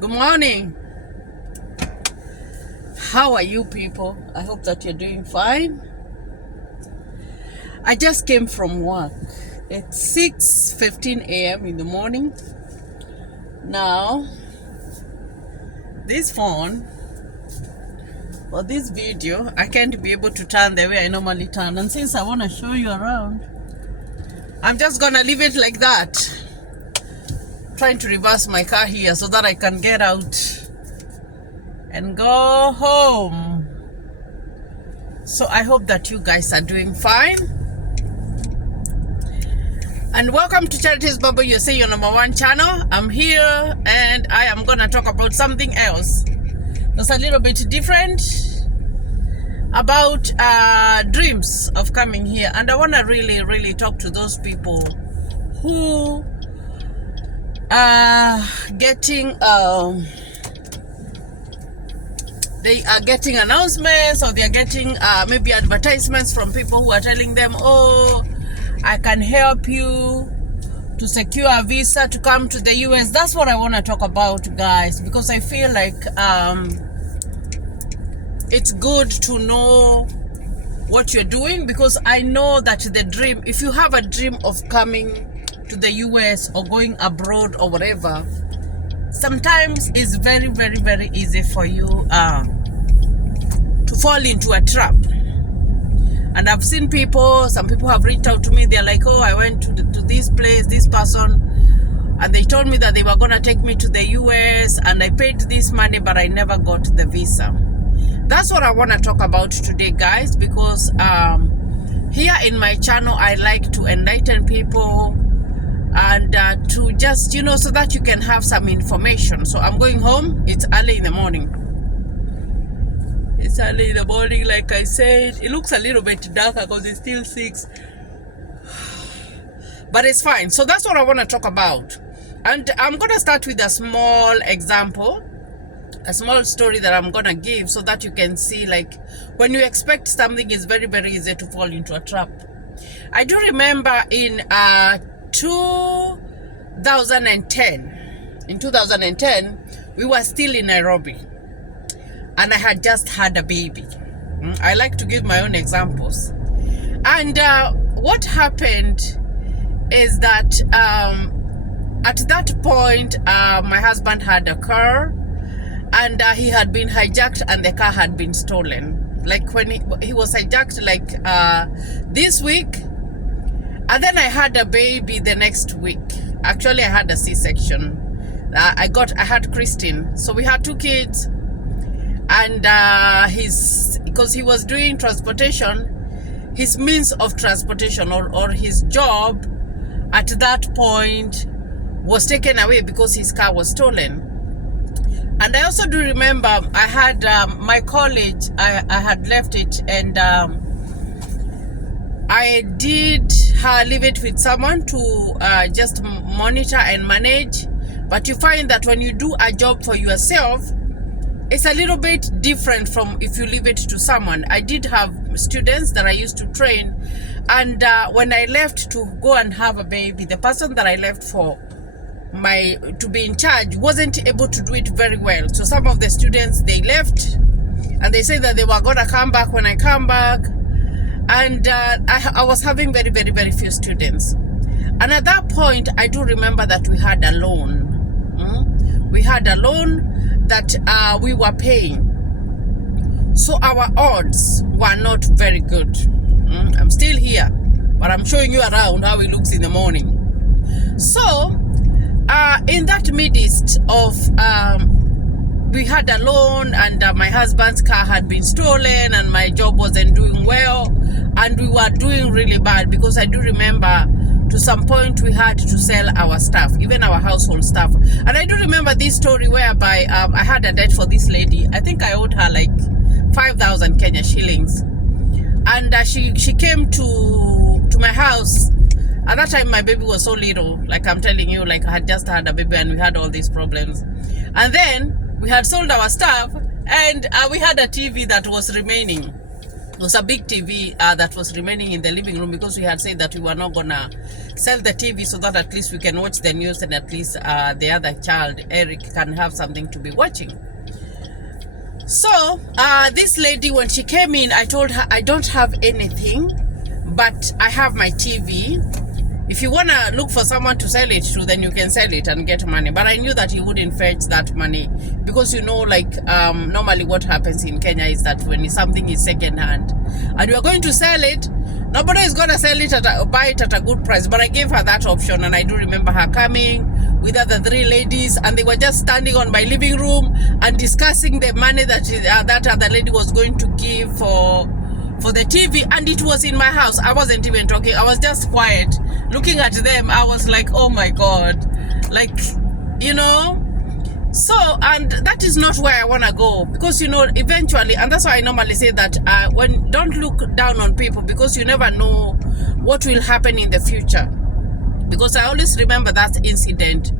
Good morning. How are you people? I hope that you're doing fine. I just came from work. It's 6:15 a.m. in the morning. Now, this phone or this video, I can't be able to turn the way I normally turn. And since I want to show you around, I'm just gonna leave it like that. Trying to reverse my car here so that I can get out and go home. So I hope that you guys are doing fine. And welcome to Charities Bubble USA, your #1 channel. I'm here and I am gonna talk about something else that's a little bit different about dreams of coming here. And I wanna really talk to those people who are getting they are getting announcements, or they are getting maybe advertisements from people who are telling them, oh, I can help you to secure a visa to come to the US. That's what I want to talk about, guys, because I feel like it's good to know what you're doing, because I know that the dream, if you have a dream of coming to the US or going abroad or whatever, sometimes it's very easy for you to fall into a trap. And I've seen people, some people have reached out to me. They're like, oh, I went to this place, this person, and they told me that they were going to take me to the US, and I paid this money, but I never got the visa. That's what I want to talk about today, guys, because here in my channel, I like to enlighten people and to just, so that you can have some information. So I'm going home. It's early in the morning. It's early in the morning, like I said. It looks a little bit darker because it's still 6. But it's fine. So that's what I want to talk about. And I'm going to start with a small example, a small story that I'm going to give, so that you can see, like, when you expect something, it's very easy to fall into a trap. I do remember in 2010, we were still in Nairobi, and I had just had a baby. I like to give my own examples. And what happened is that at that point, my husband had a car, and he had been hijacked, and the car had been stolen. Like when he was hijacked, like this week, and then I had a baby the next week. Actually, I had a C-section. I had Christine. So we had 2 kids. And because he was doing transportation, his means of transportation or his job at that point was taken away because his car was stolen. And I also do remember I had my college, I had left it, and I did leave it with someone to just monitor and manage. But you find that when you do a job for yourself, it's a little bit different from if you leave it to someone. I did have students that I used to train, and when I left to go and have a baby, the person that I left for to be in charge wasn't able to do it very well. So some of the students, they left, and they said that they were gonna come back when I come back. And I was having very few students. And at that point, I do remember that we had a loan. We had a loan that we were paying. So our odds were not very good. I'm still here, but I'm showing you around how it looks in the morning. So in that midst of we had a loan, and my husband's car had been stolen, and my job wasn't doing well, and we were doing really bad, because I do remember to some point we had to sell our stuff, even our household stuff. And I do remember this story whereby I had a debt for this lady. I think I owed her like 5,000 Kenya shillings, and she came to my house. At that time, my baby was so little, like I'm telling you, like I had just had a baby, and we had all these problems. And then we had sold our stuff, and we had a TV that was remaining. was a big TV that was remaining in the living room, because we had said that we were not gonna sell the TV so that at least we can watch the news, and at least the other child, Eric, can have something to be watching. So this lady, when she came in, I told her I don't have anything, but I have my TV. If you wanna look for someone to sell it to, then you can sell it and get money. But I knew that he wouldn't fetch that money, because you know, like normally what happens in Kenya is that when something is second hand and you are going to sell it, nobody is gonna sell it buy it at a good price. But I gave her that option, and I do remember her coming with other 3 ladies, and they were just standing on my living room and discussing the money that that other lady was going to give for the TV, and it was in my house. I wasn't even talking. I was just quiet, looking at them. I was like, oh my God, like, you know. So, and that is not where I want to go, because, you know, eventually, and that's why I normally say that don't look down on people, because you never know what will happen in the future. Because I always remember that incident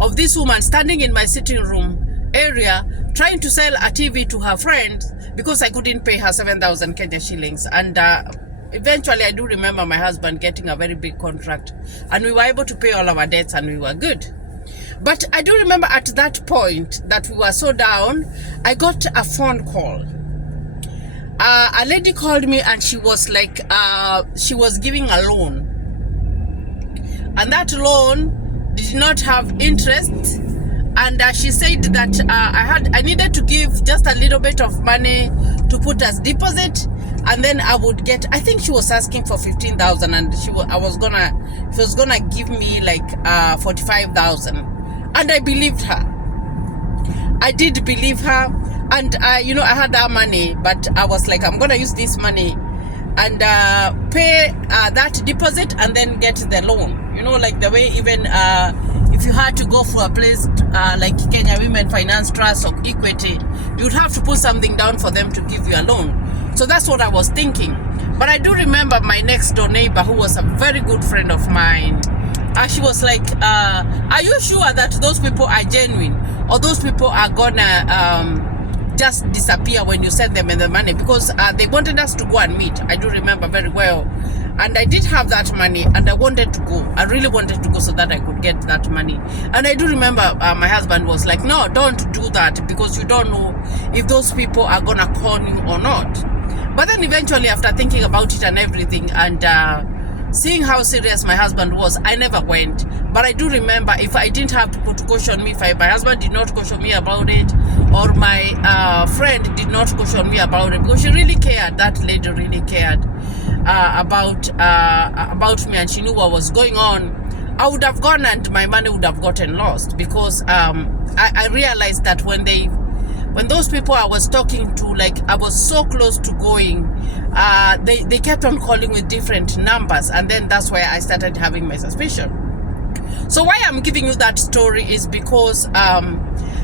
of this woman standing in my sitting room area trying to sell a TV to her friend, because I couldn't pay her 7,000 Kenya shillings. And eventually I do remember my husband getting a very big contract, and we were able to pay all our debts, and we were good. But I do remember at that point that we were so down, I got a phone call. A lady called me, and she was like, she was giving a loan. And that loan did not have interest. And she said that I needed to give just a little bit of money to put as deposit, and then I would get, I think she was asking for 15,000, and she was gonna give me like 45,000. And I believed her. I did believe her, and you know, I had that money, but I was like, I'm gonna use this money and pay that deposit and then get the loan. You know, like the way even if you had to go for a place like Kenya Women Finance Trust or Equity, you'd have to put something down for them to give you a loan. So that's what I was thinking. But I do remember my next door neighbor, who was a very good friend of mine. She was like, are you sure that those people are genuine, or those people are gonna just disappear when you send them the money? Because they wanted us to go and meet. I do remember very well. And I did have that money, and I wanted to go. I really wanted to go so that I could get that money. And I do remember my husband was like, no, don't do that, because you don't know if those people are gonna con you or not. But then eventually, after thinking about it and everything, and seeing how serious my husband was, I never went. But I do remember, if I didn't have people to caution me, if my husband did not caution me about it, or my friend did not caution me about it, because she really cared, that lady really cared about me, and she knew what was going on, I would have gone, and my money would have gotten lost. Because I realized that when those people I was talking to, like I was so close to going, they kept on calling with different numbers, and then that's why I started having my suspicion. So why I'm giving you that story is because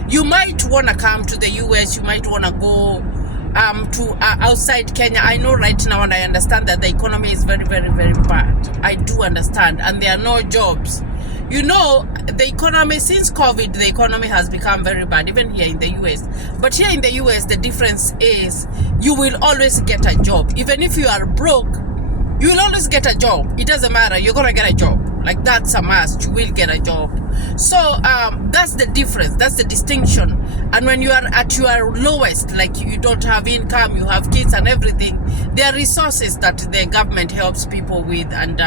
you might want to come to the US, you might want to go to outside Kenya. I know right now, and I understand that the economy is very, very, very bad. I do understand, and there are no jobs. You know, the economy, since COVID, the economy has become very bad, even here in the US. But here in the US, the difference is you will always get a job. Even if you are broke, you will always get a job. It doesn't matter. You're going to get a job. Like, that's a must. You will get a job. So that's the difference. That's the distinction. And when you are at your lowest, like you don't have income, you have kids and everything, there are resources that the government helps people with, and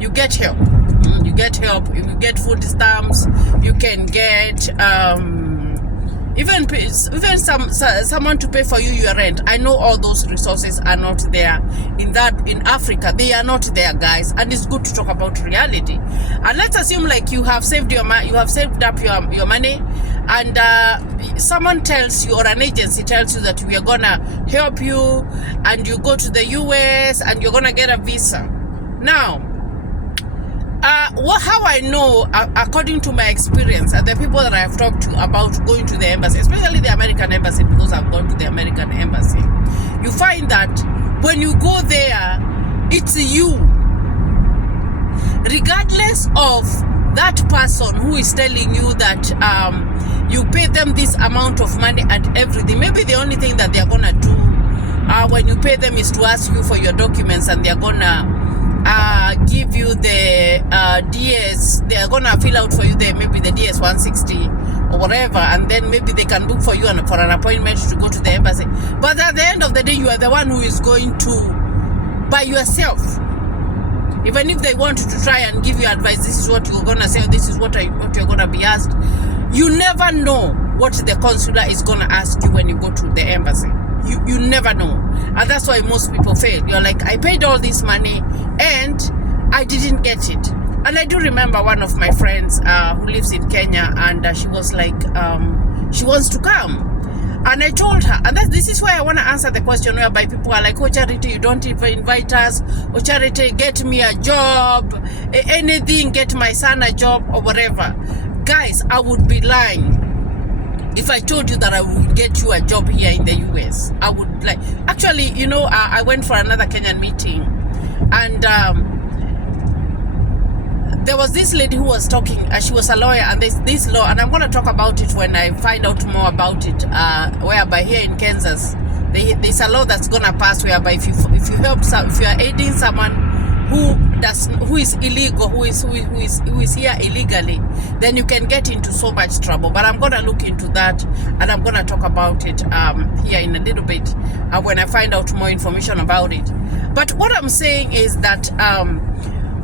you get help. You get help. You get food stamps. You can get even someone to pay for you your rent. I know all those resources are not there in Africa. They are not there, guys, and it's good to talk about reality. And let's assume like you have saved up your money, and someone tells you, or an agency tells you that we are gonna help you, and you go to the US and you're gonna get a visa. Now, how I know, according to my experience and the people that I have talked to about going to the embassy, especially the American embassy, because I've gone to the American embassy, you find that when you go there, it's you. Regardless of that person who is telling you that you pay them this amount of money and everything, maybe the only thing that they're gonna do when you pay them is to ask you for your documents, and they're gonna give you the DS. They're gonna fill out for you maybe the DS 160 or whatever, and then maybe they can book for you for an appointment to go to the embassy. But at the end of the day, you are the one who is going to by yourself. Even if they want to try and give you advice, this is what you're gonna say, or this is what you're gonna be asked. You never know what the consular is gonna ask you when you go to the embassy. You never know, and that's why most people fail. You're like, I paid all this money and I didn't get it. And I do remember one of my friends who lives in Kenya, and she was like, she wants to come. And I told her, and this is why I want to answer the question whereby people are like, oh, Charity, you don't even invite us. Oh, Charity, get me a job. Anything, get my son a job or whatever. Guys, I would be lying if I told you that I would get you a job here in the US. I would like, actually, you know, I went for another Kenyan meeting, and there was this lady who was talking. She was a lawyer, and this law, and I'm going to talk about it when I find out more about it. Whereby here in Kansas, there's a law that's going to pass whereby if you are aiding someone who is illegal, who is here illegally, then you can get into so much trouble. But I'm going to look into that, and I'm going to talk about it here in a little bit when I find out more information about it. But what I'm saying is that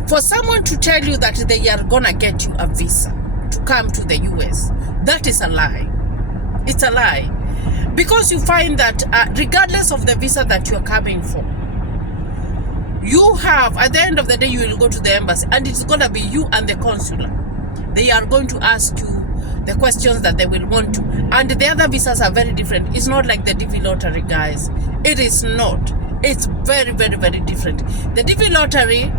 for someone to tell you that they are going to get you a visa to come to the US, that is a lie. It's a lie. Because you find that regardless of the visa that you're coming for, you have, at the end of the day, you will go to the embassy, and it's going to be you and the consular. They are going to ask you the questions that they will want to. And the other visas are very different. It's not like the DV lottery, guys. It is not. It's very, very, very different. The DV lottery,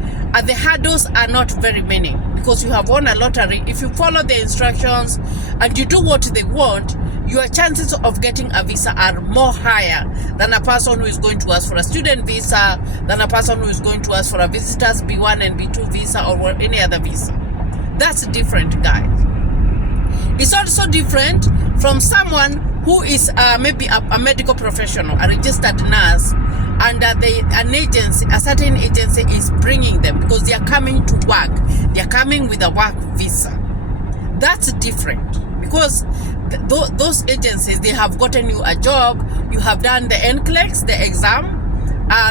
the hurdles are not very many, because you have won a lottery. If you follow the instructions and you do what they want, your chances of getting a visa are more higher than a person who is going to ask for a student visa, than a person who is going to ask for a visitor's B1 and B2 visa or any other visa. That's different, guys. It's also different from someone who is maybe a medical professional, a registered nurse, and a certain agency is bringing them because they are coming to work. They are coming with a work visa. That's different, because those agencies, they have gotten you a job. You have done the NCLEX, the exam.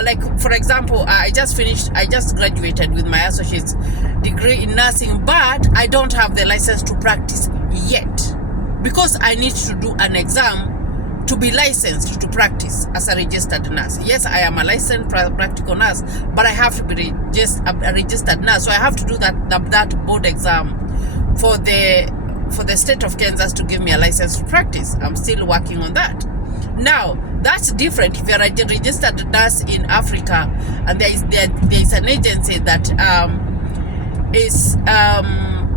Like, for example, I just graduated with my associate's degree in nursing, but I don't have the license to practice yet, because I need to do an exam to be licensed to practice as a registered nurse. Yes, I am a licensed practical nurse, but I have to be a registered nurse. So I have to do that board exam for the state of Kansas to give me a license to practice. I'm still working on that. Now, that's different if you're a registered nurse in Africa, and there is an agency that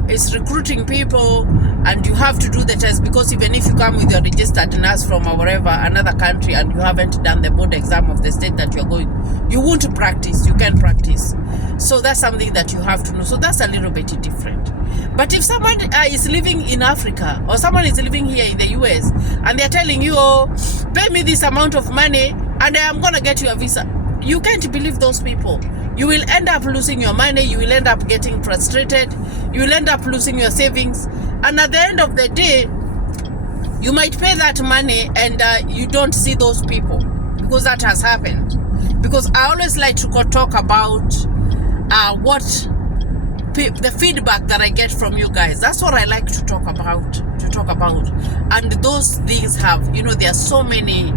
is recruiting people, and you have to do the test, because even if you come with your registered nurse from wherever, another country, and you haven't done the board exam of the state that you're going, you won't practice. You can practice. So that's something that you have to know. So that's a little bit different. But if someone is living in Africa, or someone is living here in the US, and they're telling you, oh, pay me this amount of money and I am going to get you a visa, you can't believe those people. You will end up losing your money. You will end up getting frustrated. You will end up losing your savings. And at the end of the day, you might pay that money and you don't see those people, because that has happened. Because I always like to talk about the feedback that I get from you guys. That's what I like to talk about. And those things have, you know, there's so many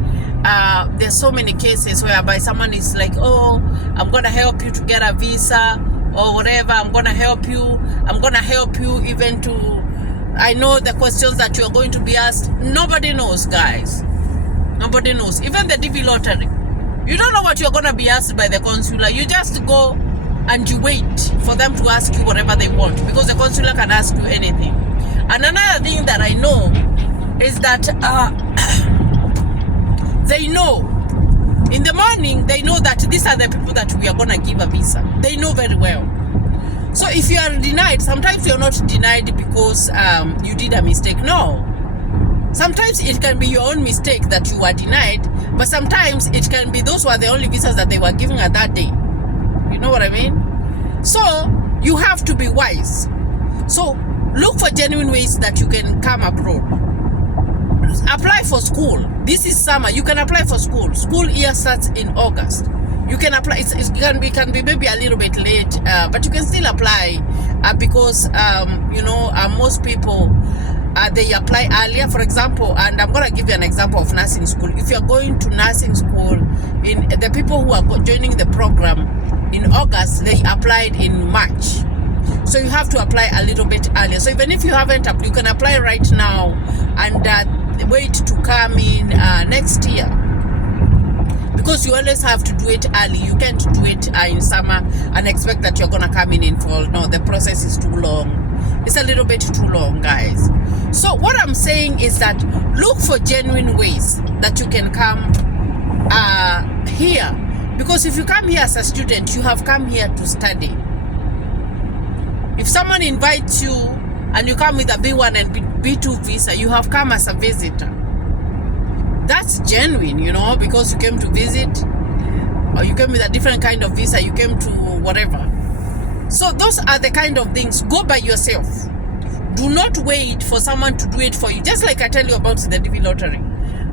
cases whereby someone is like, oh, I'm gonna help you to get a visa or whatever. I'm gonna help you even to, I know the questions that you're going to be asked. Nobody knows, guys. Nobody knows. Even the DV lottery, you don't know what you're gonna be asked by the consular. You just go and you wait for them to ask you whatever they want, because the consular can ask you anything. And another thing that I know is that they know in the morning, they know that these are the people that we are going to give a visa. They know very well. So if you are denied, sometimes you're not denied because you did a mistake. No. Sometimes it can be your own mistake that you were denied, but sometimes it can be those were the only visas that they were giving at that day. You know what I mean? So you have to be wise. So look for genuine ways that you can come abroad. Apply for school. This is summer. You can apply for school. School year starts in August. You can apply. It can be maybe a little bit late, but you can still apply because most people they apply earlier. For example, and I'm gonna give you an example of nursing school. If you're going to nursing school, in the people who are joining the program in August, they applied in March. So you have to apply a little bit earlier. So even if you haven't applied, you can apply right now and wait to come in next year. Because you always have to do it early. You can't do it in summer and expect that you're going to come in fall. No, the process is too long. It's a little bit too long, guys. So what I'm saying is that look for genuine ways that you can come here. Because if you come here as a student, you have come here to study. If someone invites you and you come with a B1 and B2 visa, you have come as a visitor. That's genuine, because you came to visit, or you came with a different kind of visa, you came to whatever. So those are the kind of things. Go by yourself. Do not wait for someone to do it for you. Just like I tell you about the DV lottery.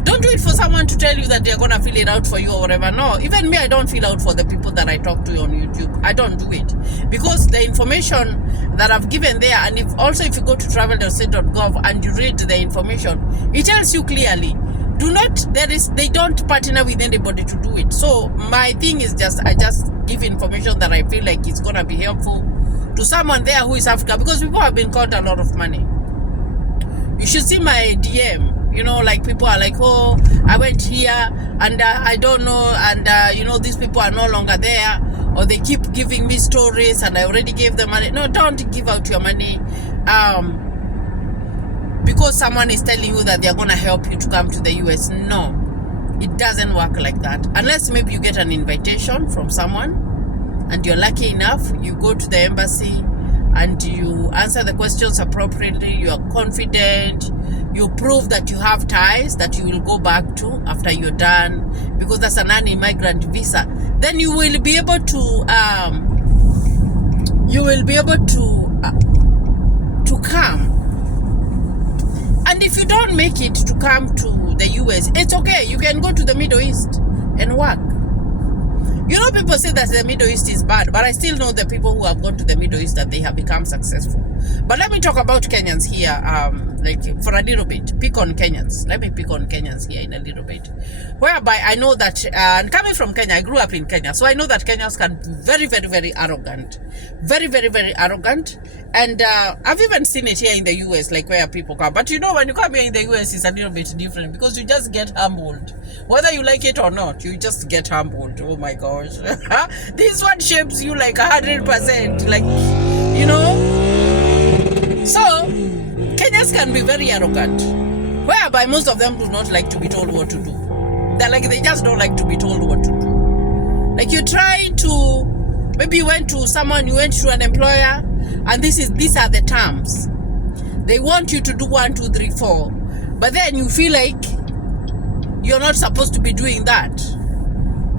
Don't do it for someone to tell you that they're going to fill it out for you or whatever. No, even me, I don't fill out for the people that I talk to on YouTube. I don't do it. Because the information that I've given there, and if you go to travel.state.gov and you read the information, it tells you clearly, they don't partner with anybody to do it. So my thing is I just give information that I feel like it's going to be helpful to someone there who is Africa, because people have been caught a lot of money. You should see my DM. Like people are like, oh, I went here and I don't know, and these people are no longer there, or they keep giving me stories and I already gave them money. No, don't give out your money because someone is telling you that they're going to help you to come to the US. No, it doesn't work like that. Unless maybe you get an invitation from someone and you're lucky enough, you go to the embassy and you answer the questions appropriately, you are confident, you prove that you have ties that you will go back to after you're done, because that's an non-immigrant visa. Then you will be able to come. And if you don't make it to come to the US, it's okay. You can go to the Middle East and work. People say that the Middle East is bad, but I still know the people who have gone to the Middle East that they have become successful. But let me talk about Kenyans here, for a little bit. Pick on Kenyans. Let me pick on Kenyans here in a little bit. Whereby I know that, and coming from Kenya, I grew up in Kenya, so I know that Kenyans can be very, very, very arrogant. Very, very, very arrogant. And I've even seen it here in the US, like where people come. But when you come here in the US, it's a little bit different because you just get humbled. Whether you like it or not, you just get humbled. Oh my gosh. This one shapes you like 100%. So, Kenyans can be very arrogant. Whereby most of them do not like to be told what to do. They just don't like to be told what to do. Like you're trying to, maybe you went to an employer, and these are the terms. They want you to do 1, 2, 3, 4. But then you feel like you're not supposed to be doing that.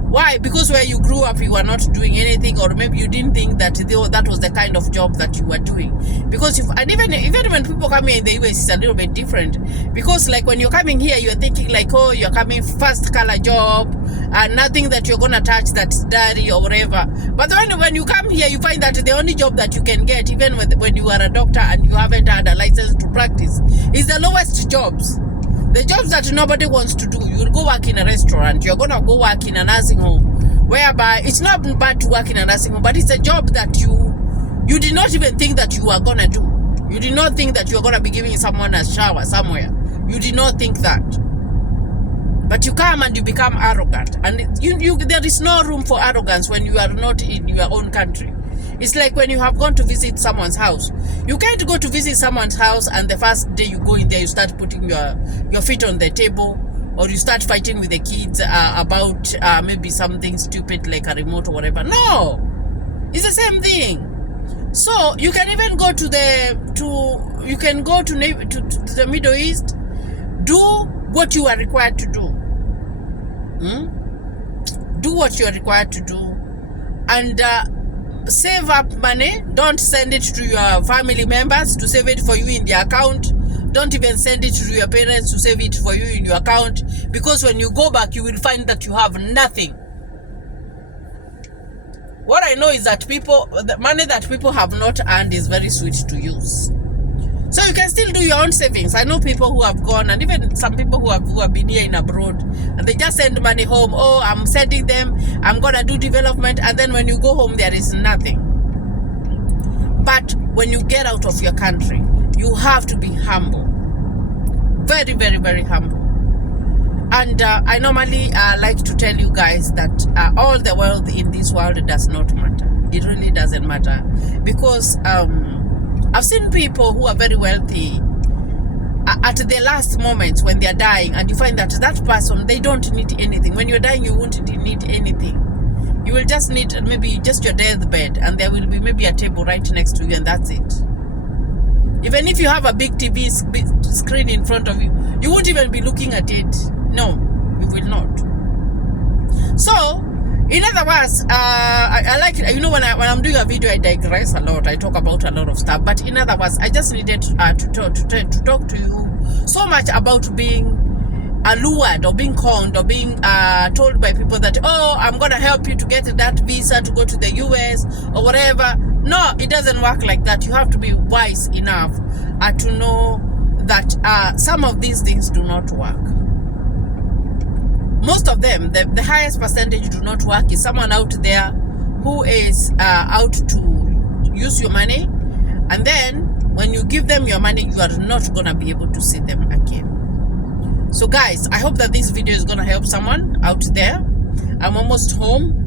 Why? Because where you grew up, you were not doing anything, or maybe you didn't think that that was the kind of job that you were doing. Because even when people come here in the US, it's a little bit different. Because like when you're coming here, you're thinking like, oh, you're coming first color job, and nothing that you're gonna touch that's dirty or whatever. But when you come here, you find that the only job that you can get, even when you are a doctor and you haven't had a license to practice, is the lowest jobs. The jobs that nobody wants to do. You'll go work in a restaurant. You're going to go work in a nursing home. Whereby it's not bad to work in a nursing home, but it's a job that you did not even think that you are going to do. You did not think that you're going to be giving someone a shower somewhere. You did not think that. But you come and you become arrogant. And there is no room for arrogance when you are not in your own country. It's like when you have gone to visit someone's house. You can't go to visit someone's house and the first day you go in there, you start putting your feet on the table, or you start fighting with the kids about maybe something stupid like a remote or whatever. No, it's the same thing. So you can even go to the Middle East, Do what you are required to do. Do what you are required to do, and save up money. Don't send it to your family members to save it for you in their account. Don't even send it to your parents to save it for you in your account, because when you go back, you will find that you have nothing. What I know is that the money that people have not earned is very sweet to use. So you can still do your own savings. I know people who have gone, and even some people who have been here in abroad, and they just send money home. Oh, I'm sending them, I'm gonna do development, and then when you go home, there is nothing. But when you get out of your country, you have to be humble. Very, very, very humble. And I normally like to tell you guys that all the wealth in this world does not matter. It really doesn't matter, because I've seen people who are very wealthy at the last moments when they're dying, and you find that person, they don't need anything. When you're dying, you won't need anything. You will just need maybe just your deathbed, and there will be maybe a table right next to you, and that's it. Even if you have a big TV screen in front of you, you won't even be looking at it. No, you will not. So, in other words, I like, when I'm doing a video, I digress a lot. I talk about a lot of stuff. But in other words, I just needed to talk to you so much about being allured or being conned or being told by people that, oh, I'm going to help you to get that visa to go to the US or whatever. No, it doesn't work like that. You have to be wise enough to know that some of these things do not work. Most of them, the highest percentage do not work, is someone out there who is out to use your money, and then when you give them your money, you are not going to be able to see them again. So guys, I hope that this video is going to help someone out there. I'm almost home.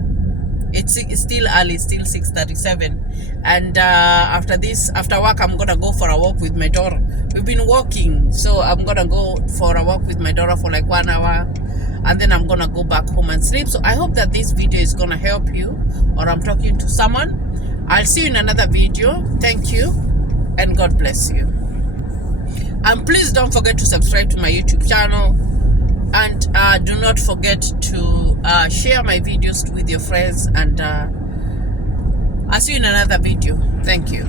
It's still early, still 6:37, and after work, I'm gonna go for a walk with my daughter. We've been walking, so I'm gonna go for a walk with my daughter for like 1 hour, and then I'm gonna go back home and sleep. So I hope that this video is gonna help you, or I'm talking to someone. I'll see you in another video. Thank you, and God bless you. And please don't forget to subscribe to my YouTube channel. And do not forget to share my videos with your friends. And I'll see you in another video. Thank you.